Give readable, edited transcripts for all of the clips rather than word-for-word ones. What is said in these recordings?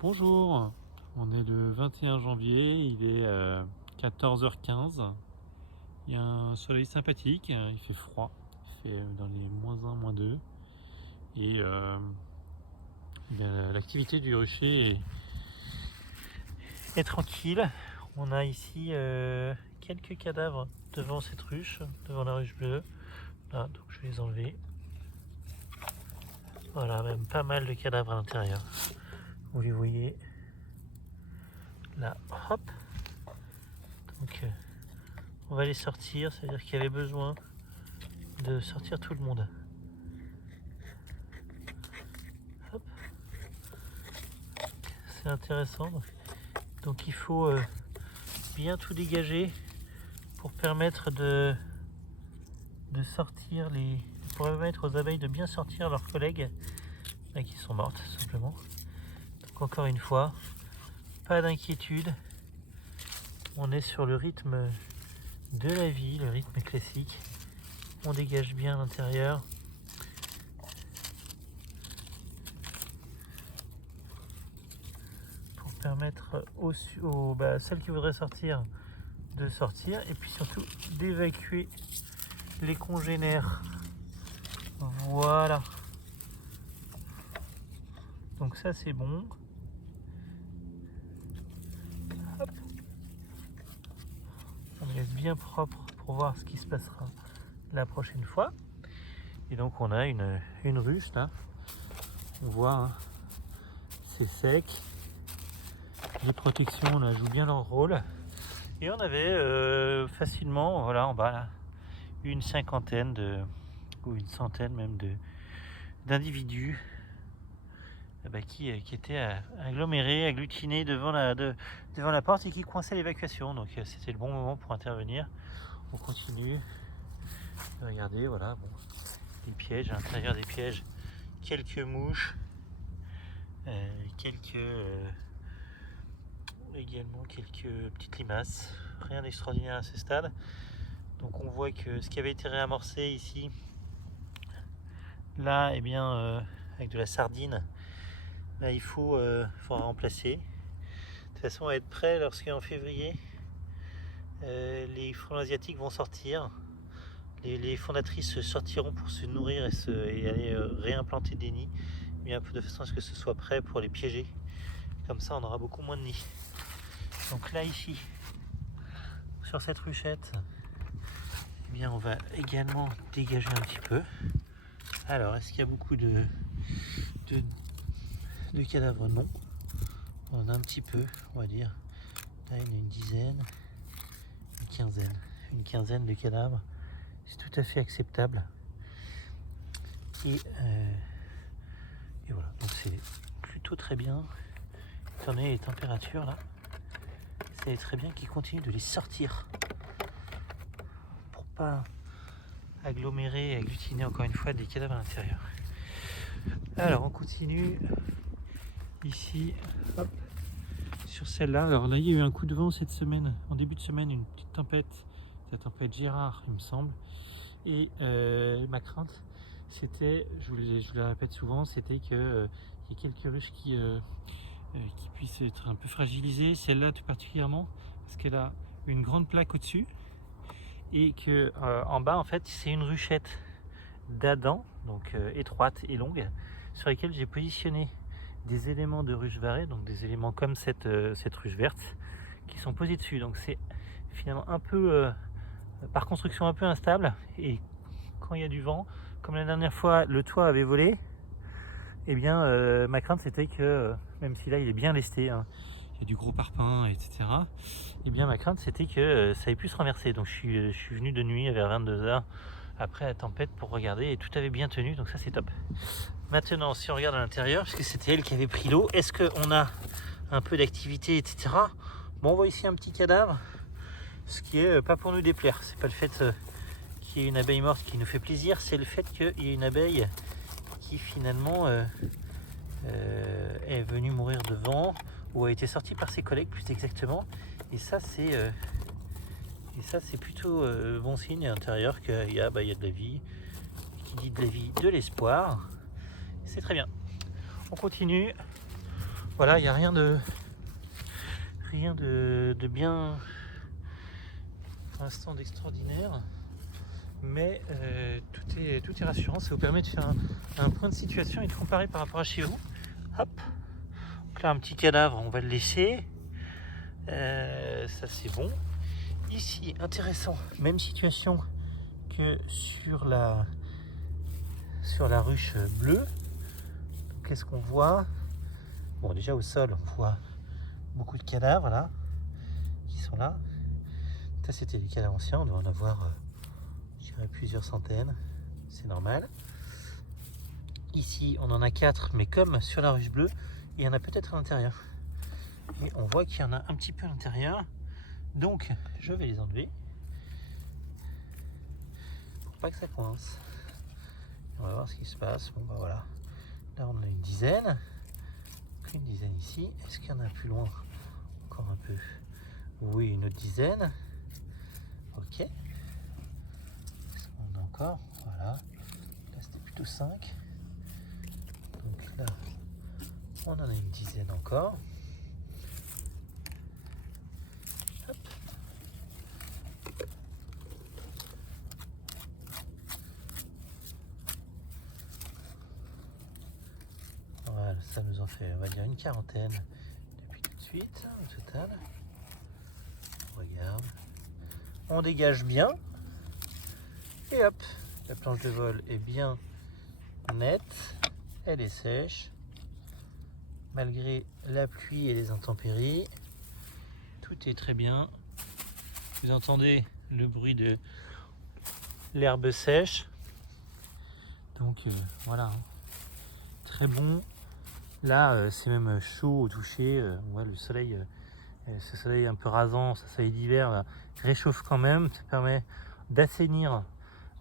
Bonjour, on est le 21 janvier, il est 14h15. Il y a un soleil sympathique, il fait froid, il fait dans les -1, -2. Et l'activité du rucher est tranquille. On a ici quelques cadavres devant cette ruche, devant la ruche bleue. Là, donc je vais les enlever. Voilà, même pas mal de cadavres à l'intérieur. Vous les voyez là, hop. Donc on va les sortir, c'est-à-dire qu'il y avait besoin de sortir tout le monde. Hop. C'est intéressant. Donc il faut bien tout dégager pour permettre de sortir pour permettre aux abeilles de bien sortir leurs collègues là, qui sont mortes simplement. Donc encore une fois, pas d'inquiétude. On est sur le rythme de la vie, le rythme classique. On dégage bien l'intérieur. Pour permettre aux celles qui voudraient sortir de sortir et puis surtout d'évacuer les congénères. Voilà. Donc ça c'est bon. Hop. On laisse bien propre pour voir ce qui se passera la prochaine fois. Et donc on a une ruche là. On voit, hein, c'est sec. Les protections là jouent bien leur rôle. Et on avait facilement, voilà, en bas là, une cinquantaine ou une centaine même d'individus qui étaient agglomérés, agglutinés devant la porte et qui coinçaient l'évacuation. Donc c'était le bon moment pour intervenir. On continue. Regardez, voilà, bon, les pièges, à l'intérieur des pièges, quelques mouches, également quelques petites limaces. Rien d'extraordinaire à ce stade. Donc on voit que ce qui avait été réamorcé ici, là, eh bien, avec de la sardine, là, il faut remplacer. De toute façon, on va être prêt lorsqu'en février, les frelons asiatiques vont sortir. Les fondatrices sortiront pour se nourrir et aller réimplanter des nids, bien, de façon à ce que ce soit prêt pour les piéger. Comme ça, on aura beaucoup moins de nids. Donc là, ici, sur cette ruchette, eh bien, on va également dégager un petit peu. Alors, est-ce qu'il y a beaucoup de cadavres? Non. On en a un petit peu, on va dire. Là, il y en a une dizaine, une quinzaine de cadavres. C'est tout à fait acceptable. Et voilà, donc c'est plutôt très bien. Étant donné les températures là, c'est très bien qu'ils continuent de les sortir pour pas agglomérer et agglutiner encore une fois des cadavres à l'intérieur. Alors on continue ici, hop, sur celle-là. Alors là il y a eu un coup de vent cette semaine, en début de semaine, une petite tempête, la tempête Gérard il me semble. Et ma crainte c'était, je vous le répète souvent, c'était que y ait quelques ruches qui puissent être un peu fragilisées, celle-là tout particulièrement parce qu'elle a une grande plaque au-dessus et que en bas en fait c'est une ruchette d'Adam, donc étroite et longue, sur laquelle j'ai positionné des éléments de ruche varée, donc des éléments comme cette ruche verte qui sont posés dessus. Donc c'est finalement un peu par construction un peu instable, et quand il y a du vent, comme la dernière fois le toit avait volé, eh bien ma crainte c'était que même si là il est bien lesté, hein, il y a du gros parpaing, etc. Eh bien ma crainte c'était que ça ait pu se renverser. Donc je suis venu de nuit vers 22h après la tempête pour regarder et tout avait bien tenu, donc ça c'est top. Maintenant si on regarde à l'intérieur, parce que c'était elle qui avait pris l'eau, est-ce qu'on a un peu d'activité, etc. Bon, on voit ici un petit cadavre, ce qui est pas pour nous déplaire. C'est pas le fait qu'il y ait une abeille morte qui nous fait plaisir, c'est le fait qu'il y ait une abeille qui finalement est venue mourir devant, ou a été sortie par ses collègues plus exactement. Et ça c'est plutôt bon signe à l'intérieur, qu'il y a de la vie. Qui dit de la vie, de l'espoir. C'est très bien. On continue. Voilà, il n'y a rien de bien pour l'instant d'extraordinaire, mais tout est rassurant. Ça vous permet de faire un point de situation et de comparer par rapport à chez vous. Hop, donc là un petit cadavre, on va le laisser. Ça c'est bon. Ici, intéressant, même situation que sur la ruche bleue. Qu'est-ce qu'on voit? Bon, déjà au sol, on voit beaucoup de cadavres là, qui sont là. Ça, c'était des cadavres anciens, on doit en avoir, je dirais, plusieurs centaines. C'est normal. Ici, on en a 4, mais comme sur la ruche bleue, il y en a peut-être à l'intérieur. Et on voit qu'il y en a un petit peu à l'intérieur. Donc, je vais les enlever. Pour pas que ça coince. On va voir ce qui se passe. Bon, bah voilà. Là, on en a une dizaine. Une dizaine ici. Est-ce qu'il y en a plus loin? Encore un peu. Oui, une autre dizaine. Ok. Est-ce qu'on a encore? Voilà. Là, c'était plutôt 5. Donc là, on en a une dizaine encore. Hop. Voilà, ça nous en fait, on va dire, une quarantaine depuis tout de suite, au total. On regarde. On dégage bien. Et hop, la planche de vol est bien nette. Elle est sèche. Malgré la pluie et les intempéries. Tout est très bien. Vous entendez le bruit de l'herbe sèche. Donc voilà. Très bon. Là, c'est même chaud au toucher. On voit le soleil, ce soleil un peu rasant, ce soleil d'hiver, réchauffe quand même. Ça permet d'assainir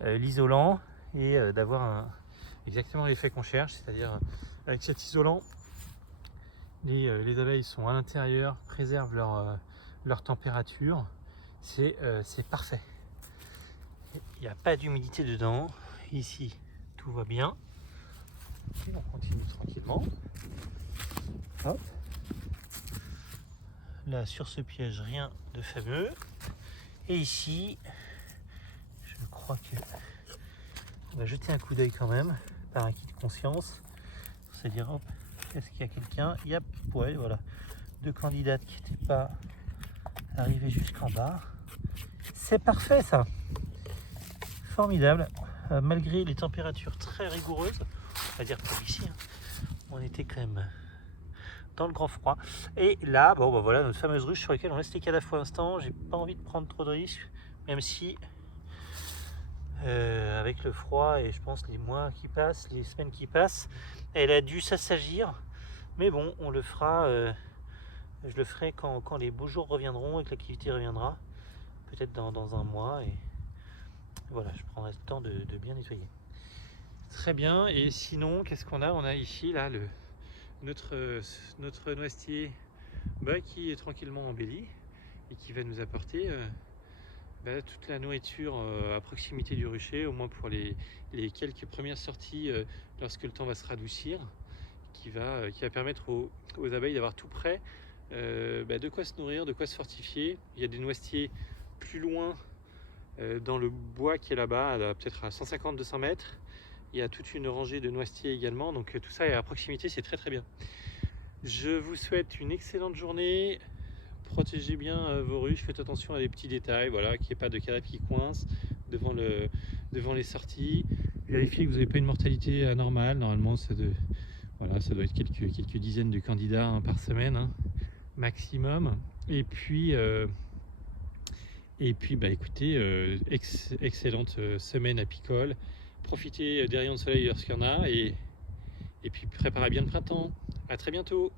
l'isolant et d'avoir exactement l'effet qu'on cherche. C'est-à-dire, avec cet isolant, les abeilles sont à l'intérieur, préservent leur température. C'est parfait. Il n'y a pas d'humidité dedans. Ici, tout va bien. Et on continue tranquillement. Hop. Là, sur ce piège, rien de fameux. Et ici, je crois que on va jeter un coup d'œil quand même, par acquis de conscience, pour se dire, hop, est-ce qu'il y a quelqu'un? Yep, ouais, voilà. 2 candidates qui n'étaient pas arrivées jusqu'en bas. C'est parfait, ça. Formidable. Malgré les températures très rigoureuses, on va dire pour ici, hein, on était quand même dans le grand froid. Et là, bon, bah voilà, notre fameuse ruche sur laquelle on laisse les cadavres pour l'instant. J'ai pas envie de prendre trop de risques, même si avec le froid et je pense les mois qui passent, les semaines qui passent, elle a dû s'assagir. Mais bon, on le fera. Je le ferai quand les beaux jours reviendront et que l'activité reviendra, peut-être dans un mois. Et voilà, je prendrai le temps de bien nettoyer. Très bien. Et sinon, qu'est-ce qu'on a? On a ici là notre noisetier qui est tranquillement embelli et qui va nous apporter toute la nourriture à proximité du rucher, au moins pour les quelques premières sorties lorsque le temps va se radoucir, qui va permettre aux abeilles d'avoir tout prêt, de quoi se nourrir, de quoi se fortifier. Il y a des noisetiers plus loin dans le bois qui est là-bas, peut-être à 150-200 mètres. Il y a toute une rangée de noisetiers également, donc tout ça est à proximité, c'est très très bien. Je vous souhaite une excellente journée. Protégez bien vos ruches, faites attention à des petits détails, voilà, qu'il n'y ait pas de cadavres qui coincent devant les sorties. Vérifiez que vous n'avez pas une mortalité anormale. Normalement, ça doit être quelques dizaines de candidats par semaine, hein, maximum. Et puis, écoutez, excellente semaine apicole. Profitez des rayons de soleil lorsqu'il y en a et puis préparez bien le printemps. À très bientôt.